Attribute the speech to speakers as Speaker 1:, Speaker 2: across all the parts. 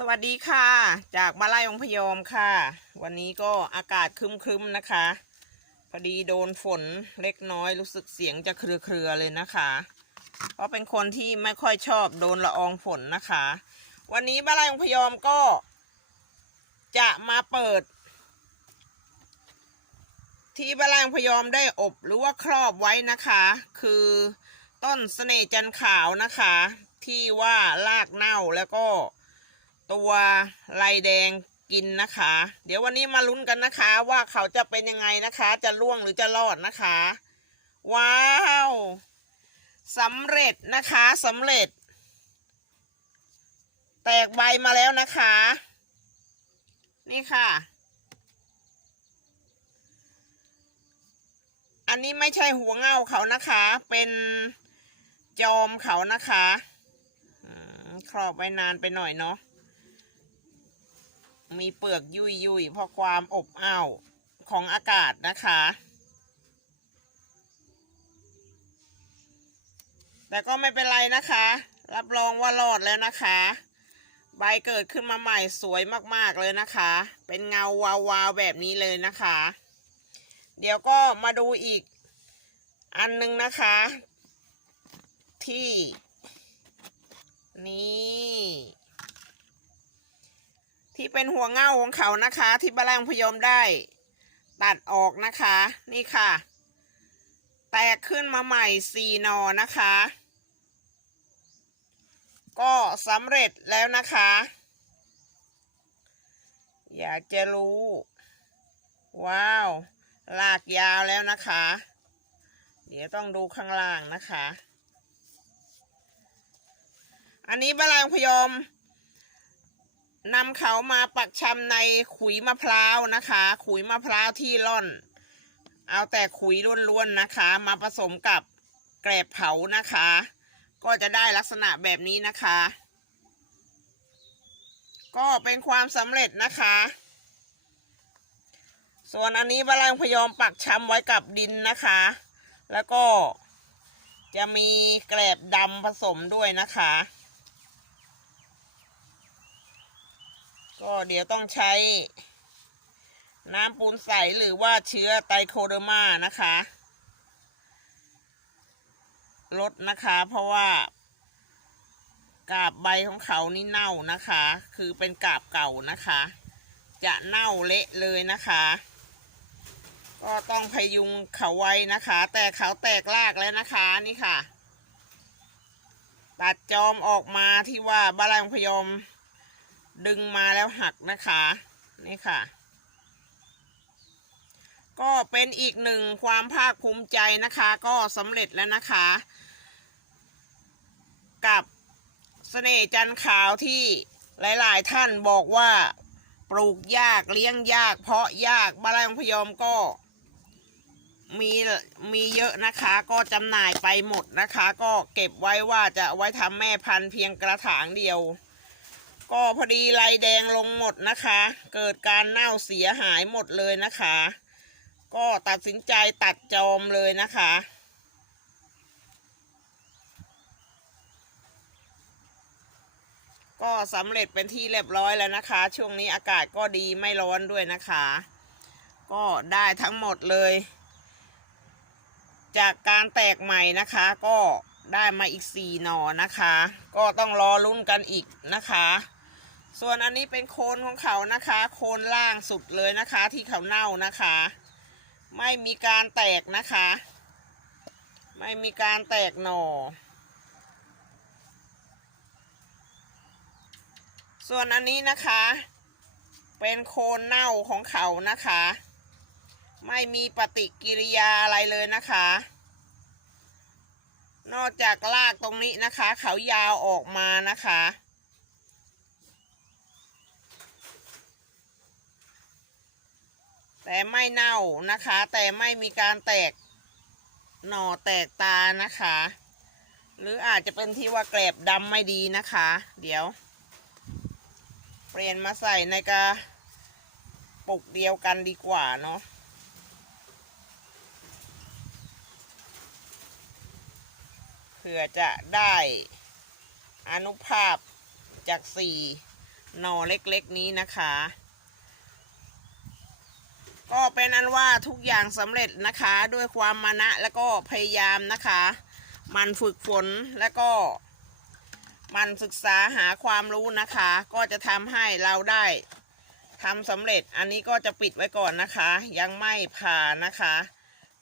Speaker 1: สวัสดีค่ะ จากมาลายองพยอมค่ะ วันนี้ก็อากาศครึมๆนะคะ พอดีโดนฝนเล็กน้อยรู้สึกเสียงจะเครือๆเลยนะคะ เพราะเป็นคนที่ไม่ค่อยชอบโดนละอองฝนนะคะ วันนี้มาลายองพยอมก็ จะมาเปิด ที่บาลายองพยอมได้อบหรือว่าครอบไว้นะคะ คือต้นเสน่จันขาวนะคะ ที่ว่ารากเน่าแล้วก็ ตัวลายแดงกินนะคะ เดี๋ยววันนี้มาลุ้นกันนะคะ ว่าเขาจะเป็นยังไงนะคะ จะล่วงหรือจะรอดนะคะ ว้าวสำเร็จนะคะสำเร็จ แตกใบมาแล้วนะคะ นี่ค่ะ อันนี้ไม่ใช่หัวเง่าเขานะคะ เป็นจอมเขานะคะครอบไว้นานไปหน่อยเนาะ มีเปลือกยุยยุยเพราะความอบอ้าวของอากาศนะคะ แต่ก็ไม่เป็นไรนะคะ รับรองว่ารอดแล้วนะคะ ใบเกิดขึ้นมาใหม่สวยมากๆเลยนะคะ เป็นเงาวาวๆแบบนี้เลยนะคะ เดี๋ยวก็มาดูอีกอันหนึงนะคะ ที่ นี่ ที่เป็นหัวเง่าของเขานะคะ ที่บาลางพยมได้ ตัดออกนะคะ นี่ค่ะ แตกขึ้นมาใหม่สี่นอนะคะ ก็สำเร็จแล้วนะคะ อยากจะรู้ ว้าวลากยาวแล้วนะคะ เดี๋ยวต้องดูข้างล่างนะคะ อันนี้บาลางพยม นำเขามาปักชำในขุยมะพร้าวนะคะ ขุยมะพร้าวที่ร่อน เอาแต่ขุยล้วนๆนะคะ มาผสมกับแกลบเผานะคะ ก็จะได้ลักษณะแบบนี้นะคะ ก็เป็นความสำเร็จนะคะ ส่วนอันนี้บาลังพยอมปักชำไว้กับดินนะคะ แล้วก็จะมีแกลบดำผสมด้วยนะคะ ก็เดี๋ยวต้องใช้ น้ำปูนใสหรือว่าเชื้อไตโคเดอร์มานะคะลดนะคะ เพราะว่ากาบใบของเขานี่เน่านะคะ คือเป็นกาบเก่านะคะ จะเน่าเละเลยนะคะ ก็ต้องพยุงเขาไว้นะคะ แต่เขาแตกรากแล้วนะคะนี่ค่ะ ตัดจอมออกมาที่ว่าบาลังพยอม ดึงมาแล้วหักนะคะ นี่ค่ะ ก็เป็นอีกหนึ่งความภาคภูมิใจนะคะ ก็สำเร็จแล้วนะคะ กับเสน่ห์จันขาวที่หลาย ๆ ท่านบอกว่าปลูกยากเลี้ยงยาก เพาะยากบาลังพยอมก็มีมีเยอะนะคะก็จำหน่ายไปหมดนะคะ ก็เก็บไว้ว่าจะไว้ทำแม่พันธุ์เพียงกระถางเดียว ก็พอดีลายแดงลงหมดนะคะ เกิดการเน่าเสียหายหมดเลยนะคะ ก็ตัดสินใจตัดจอมเลยนะคะก็สำเร็จเป็นที่เรียบร้อยแล้วนะคะ ช่วงนี้อากาศก็ดีไม่ร้อนด้วยนะคะ ก็ได้ทั้งหมดเลย จากการแตกใหม่นะคะ ก็ได้มาอีกสี่หน่อนะคะ ก็ต้องรอลุ้นกันอีกนะคะ ส่วนอันนี้เป็นโคนของเขานะคะ โคนล่างสุดเลยนะคะ ที่เขาเน่านะคะ ไม่มีการแตกนะคะ ไม่มีการแตกหน่อ ส่วนอันนี้นะคะ เป็นโคนเน่าของเขานะคะ ไม่มีปฏิกิริยาอะไรเลยนะคะ นอกจากรากตรงนี้นะคะ เขายาวออกมานะคะ แต่ไม่เน่านะคะ แต่ไม่มีการแตกหน่อแตกตานะคะ หรืออาจจะเป็นที่ว่าแกลบดำไม่ดีนะคะ เดี๋ยว เปลี่ยนมาใส่ในกระปุกเดียวกันดีกว่าเนาะเผื่อจะได้อนุภาพจากสี่หน่อเล็กๆนี้นะคะ ก็เป็นอันว่าทุกอย่างสำเร็จนะคะ ด้วยความมานะแล้วก็พยายามนะคะ มันฝึกฝนแล้วก็ มันศึกษาหาความรู้นะคะ ก็จะทำให้เราได้ทำสำเร็จอันนี้ก็จะปิดไว้ก่อนนะคะ ยังไม่ผ่านะคะ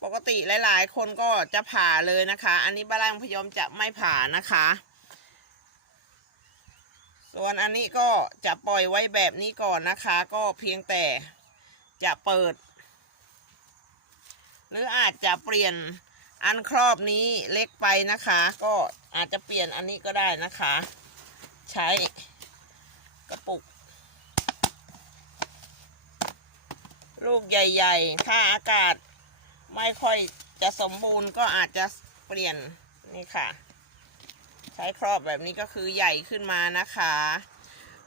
Speaker 1: ปกติหลาย ๆ คนก็จะผ่าเลยนะคะ อันนี้บ้านไร่พยอมจะไม่ผ่านะคะ ส่วนอันนี้ก็จะปล่อยไว้แบบนี้ก่อนนะคะ ก็เพียงแต่ จะเปิด หรืออาจจะเปลี่ยนอันครอบนี้เล็กไปนะคะ ก็อาจจะเปลี่ยนอันนี้ก็ได้นะคะ ใช้กระปุก ลูกใหญ่ๆ ถ้าอากาศไม่ค่อยจะสมบูรณ์ก็อาจจะเปลี่ยนนี่ค่ะ ใช้ครอบแบบนี้ก็คือใหญ่ขึ้นมานะคะ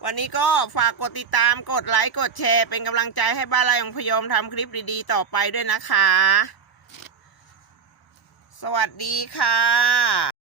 Speaker 1: วันนี้ก็ฝากกดติดตามกดไลค์กดแชร์เป็นกำลังใจให้บ้านไรของพยมทำคลิปดีๆ ต่อไปด้วยนะคะ สวัสดีค่ะ